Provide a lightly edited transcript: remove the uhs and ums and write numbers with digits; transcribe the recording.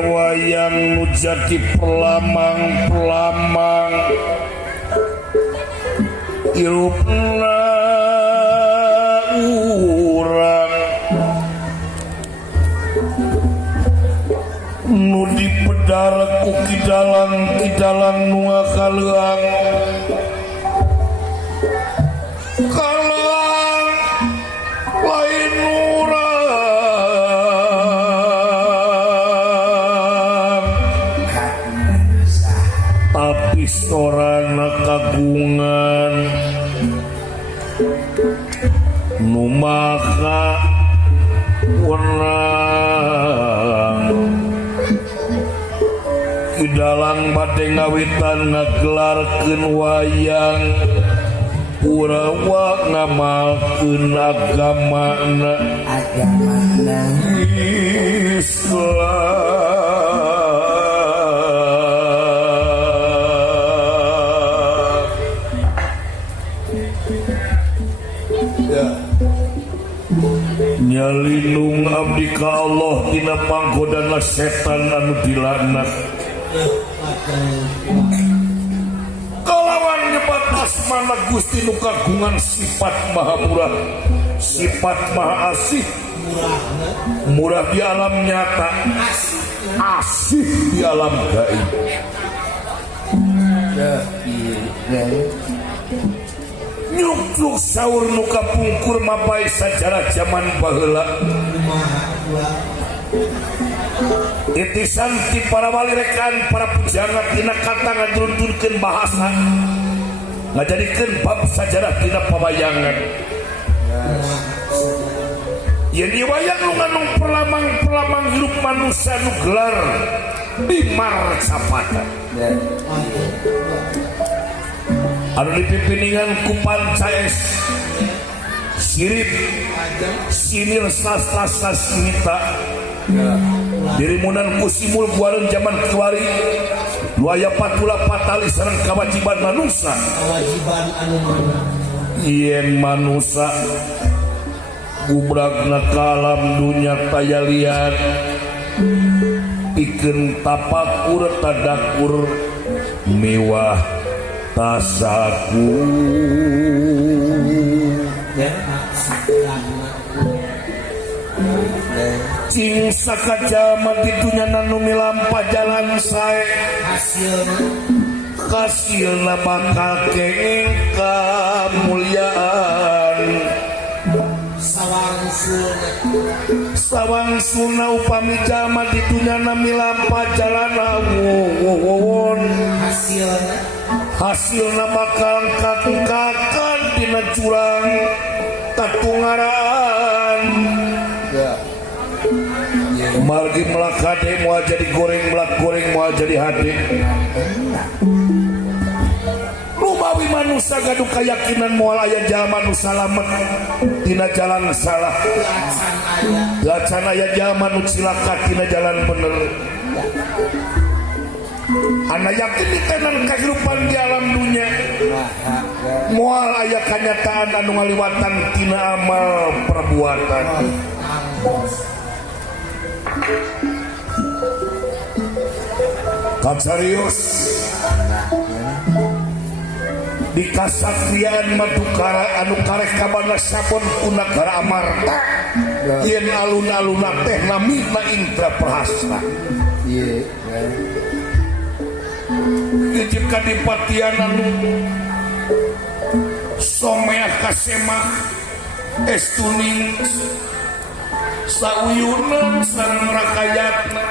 wayang jadi pelamang-pelamang irupna urang nu dipedar ku kidalang nu ngakaleang kalang lain sorana kagungan numaka wenang kidalang bade ngawitan ngagelarkeun wayang urawa ngamalkeun agamana Islam. Nyalindung abdi ka Allah dina panggodana setan anu dilaknat kalawan nyebat asmana Gusti nu kagungan sifat maha murah sifat maha asih murah di alam nyata asih di alam gaib nyukluk saur nu kapungkur mapai sajarah zaman baheula itisan ti para wali rekan para pujangga tina kata ngadurunkeun bahasa ngajadikeun bab sajarah tina pabayangan yen di wayang nu nganung pelamang-pelamang hirup manusia nu gelar di marcapata anu dipimpingan ku Pancaes sirip sinir sastra sasmita dirimunan ku simul buareun zaman kiwari luaya patula patali sareng kawajiban manusia yen manusia gubragna ka alam dunya tayalian pikeun tapakur tadakur mewah tasaku cing sakajama di dunya nanu milampah jalan sae hasilna bakal kenging kamulyaan sawangsuna upami jama di dunya nanu milampah jalan awon hasilna bakal kakang dina curang tatungaran margi melakade moal jadi goreng melak goreng moal jadi hade rumawi manusia gaduh keyakinan moal aya jalma nu salamet dina jalan salah lacan aya jalma nu cilaka dina jalan bener anak yakin ditenan kehidupan di alam dunia moal aya kenyataan anu ngaliwatan tina amal perbuatan Kacarius di kasatriaan Madukara anu karek kabana sabon punagara Amarta yen alun-alun teh namina Indra Prahasta Iya. jeung kadipatian anu someah kasemah estuning sauyunan sareng rakayatna